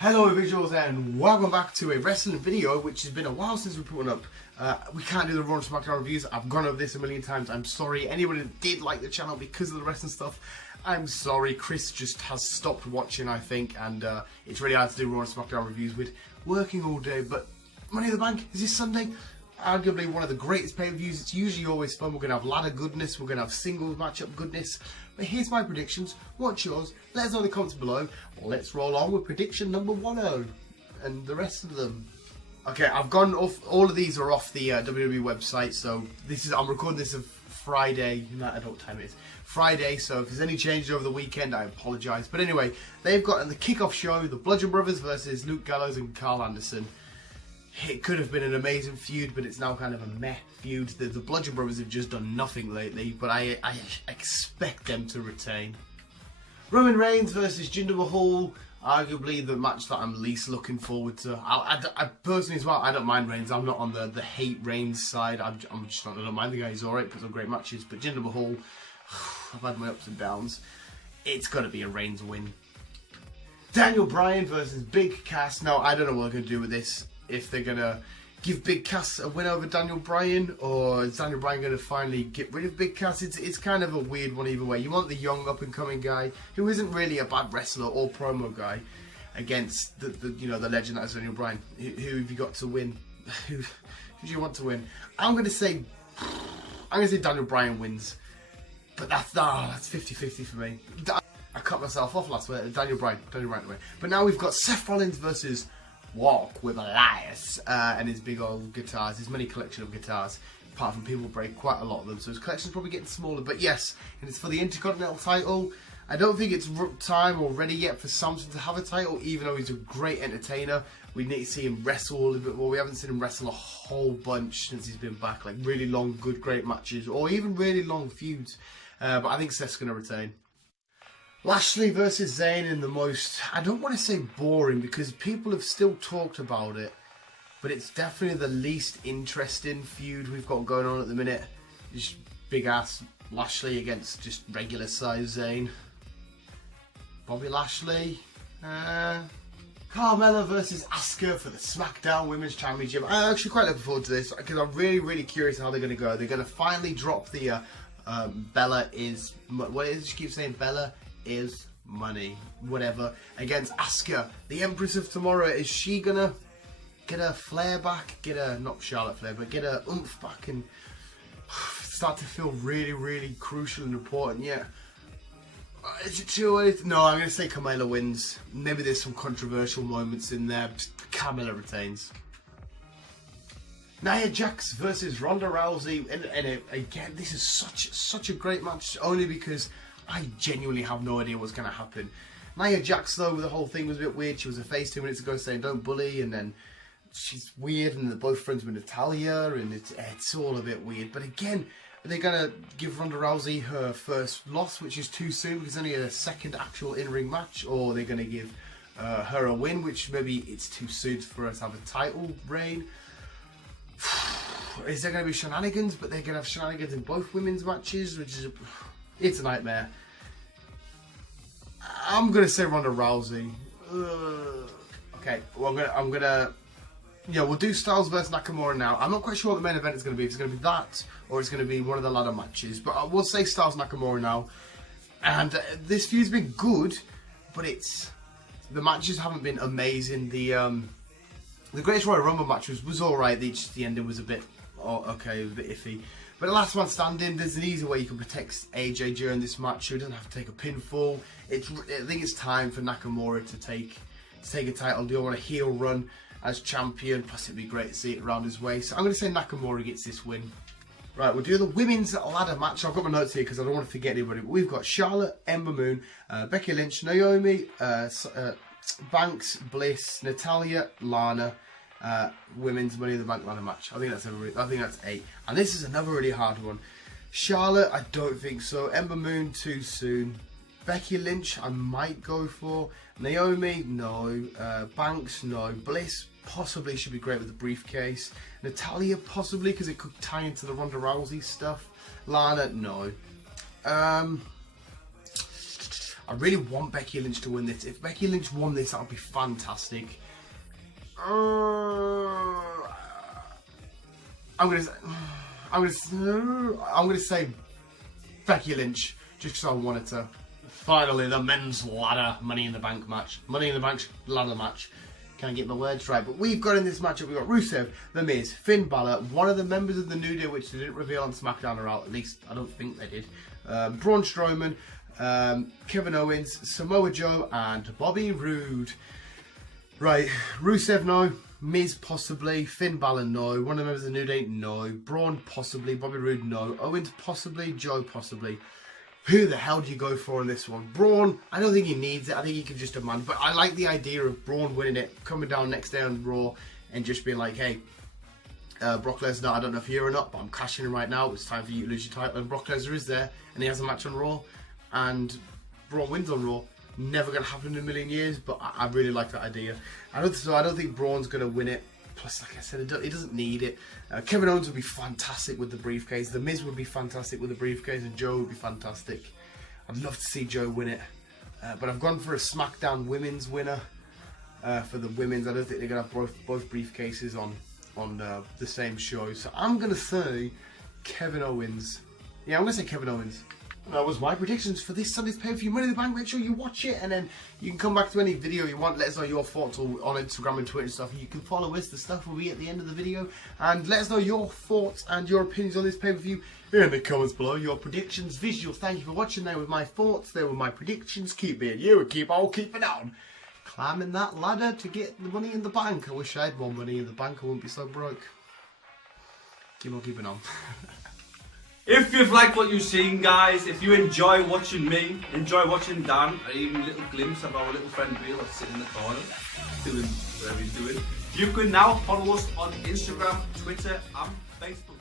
Hello visuals and welcome back to a wrestling video, which has been a while since we put one up. We can't do the Raw and SmackDown reviews. I've gone over this a million times. I'm sorry. Anyone that did like the channel because of the wrestling stuff, I'm sorry. Chris just has stopped watching, I think, and it's really hard to do Raw and SmackDown reviews with working all day. But Money in the Bank is this Sunday. Arguably one of the greatest pay-per-views. It's usually always fun. We're going to have ladder goodness. We're going to have singles matchup goodness. But here's my predictions. What's yours? Let us know in the comments below. Let's roll on with prediction number 10 and the rest of them. Okay, I've gone off. All of these are off the WWE website. So I'm recording this on Friday. I don't know what time it is. Friday. So if there's any changes over the weekend, I apologise. But anyway, they've got in the kickoff show the Bludgeon Brothers versus Luke Gallows and Carl Anderson. It could have been an amazing feud, but it's now kind of a meh feud. The Bludgeon Brothers have just done nothing lately, but I expect them to retain. Roman Reigns versus Jinder Mahal, arguably the match that I'm least looking forward to. I personally as well, I don't mind Reigns. I'm not on the hate Reigns side. I don't mind the guy. He's alright, puts on great matches. But Jinder Mahal, I've had my ups and downs. It's got to be a Reigns win. Daniel Bryan versus Big Cass. Now, I don't know what they're going to do with this. If they're going to give Big Cass a win over Daniel Bryan, or is Daniel Bryan going to finally get rid of Big Cass? It's kind of a weird one either way. You want the young up-and-coming guy who isn't really a bad wrestler or promo guy against the legend that is Daniel Bryan. Who have you got to win? Who do you want to win? I'm going to say Daniel Bryan wins, but that's 50-50 for me. I cut myself off last week. Daniel Bryan win. But now we've got Seth Rollins versus Walk with Elias and his big old guitars, his many collection of guitars. Apart from people break quite a lot of them, so his collection's probably getting smaller. But yes, and it's for the Intercontinental title. I don't think it's time or ready yet for Samson to have a title, even though he's a great entertainer. We need to see him wrestle a little bit more. We haven't seen him wrestle a whole bunch since he's been back, like really long, good, great matches, or even really long feuds. But I think Seth's going to retain. Lashley versus Zayn in the most, I don't want to say boring because people have still talked about it, but it's definitely the least interesting feud we've got going on at the minute. Just big ass Lashley against just regular size Zayn. Bobby Lashley. Carmella versus Asuka for the SmackDown Women's Championship. I'm actually quite looking forward to this because I'm really curious how they're going to go. They're going to finally drop the Bella is, what is it? She keeps saying Bella is money, whatever, against Asuka, the Empress of Tomorrow. Is she gonna get her flair back, not Charlotte Flair, but get her oomph back and start to feel really crucial and important? Yeah. Is it too early? No, I'm gonna say Carmella wins. Maybe there's some controversial moments in there. Carmella retains. Nia Jax versus Ronda Rousey, and again, this is such a great match, only because I genuinely have no idea what's going to happen. Nia Jax, though, the whole thing was a bit weird. She was a face 2 minutes ago saying don't bully, and then she's weird, and they're both friends with Natalya, and it's all a bit weird. But again, are they going to give Ronda Rousey her first loss, which is too soon because it's only a second actual in-ring match, or are they going to give her a win, which maybe it's too soon for us to have a title reign? Is there going to be shenanigans? But they're going to have shenanigans in both women's matches, which is it's a nightmare. I'm gonna say Ronda Rousey. Okay, well we'll do Styles versus Nakamura now. I'm not quite sure what the main event is going to be. If it's going to be that, or it's going to be one of the ladder matches. But we'll say Styles Nakamura now. And this feud's been good, but the matches haven't been amazing. The Greatest Royal Rumble match was alright. The ending was a bit a bit iffy. But the last man standing, there's an easy way you can protect AJ during this match. He doesn't have to take a pinfall. I think it's time for Nakamura to take a title. Do you want a heel run as champion? Plus, it'd be great to see it around his waist. So I'm going to say Nakamura gets this win. Right, we'll do the women's ladder match. I've got my notes here because I don't want to forget anybody. But we've got Charlotte, Ember Moon, Becky Lynch, Naomi, Banks, Bliss, Natalya, Lana. Women's Money in the Bank ladder match. I think that's 8. And this is another really hard one. Charlotte, I don't think so. Ember Moon, too soon. Becky Lynch, I might go for. Naomi, no. Banks, no. Bliss, possibly should be great with the briefcase. Natalya, possibly, because it could tie into the Ronda Rousey stuff. Lana, no. I really want Becky Lynch to win this. If Becky Lynch won this, that would be fantastic. I'm gonna say Becky Lynch, just because I wanted to. Finally, the men's ladder Money in the Bank match. Money in the Bank ladder match. Can't get my words right, but we've got in this matchup, we've got Rusev, The Miz, Finn Balor, one of the members of the New Day, which they didn't reveal on SmackDown, or at least I don't think they did, Braun Strowman, Kevin Owens, Samoa Joe, and Bobby Roode. Right, Rusev, no. Miz, possibly. Finn Balor, no. One of the members of the New Day, no. Braun, possibly. Bobby Roode, no. Owens, possibly. Joe, possibly. Who the hell do you go for in this one? Braun, I don't think he needs it. I think he can just demand. But I like the idea of Braun winning it, coming down next day on Raw, and just being like, hey, Brock Lesnar, I don't know if you're here or not, but I'm cashing in right now. It's time for you to lose your title. And Brock Lesnar is there, and he has a match on Raw, and Braun wins on Raw. Never going to happen in a million years, but I really like that idea. I don't think Braun's going to win it. Plus, like I said, he doesn't need it. Kevin Owens would be fantastic with the briefcase. The Miz would be fantastic with the briefcase, and Joe would be fantastic. I'd love to see Joe win it. But I've gone for a SmackDown Women's winner for the women's. I don't think they're going to have both briefcases on the same show. So I'm going to say Kevin Owens. Yeah, I'm going to say Kevin Owens. That was my predictions for this Sunday's pay-per-view Money in the Bank. Make sure you watch it, and then you can come back to any video you want. Let us know your thoughts on Instagram and Twitter and stuff. You can follow us. The stuff will be at the end of the video. And let us know your thoughts and your opinions on this pay-per-view in the comments below. Your predictions, visual. Thank you for watching. There were my thoughts. There were my predictions. Keep being you and keep on keeping on. Climbing that ladder to get the Money in the Bank. I wish I had more money in the bank. I wouldn't be so broke. Keep on keeping on. If you've liked what you've seen, guys, if you enjoy watching me, enjoy watching Dan, or even a little glimpse of our little friend Bill that's sitting in the corner, doing whatever he's doing, you can now follow us on Instagram, Twitter and Facebook.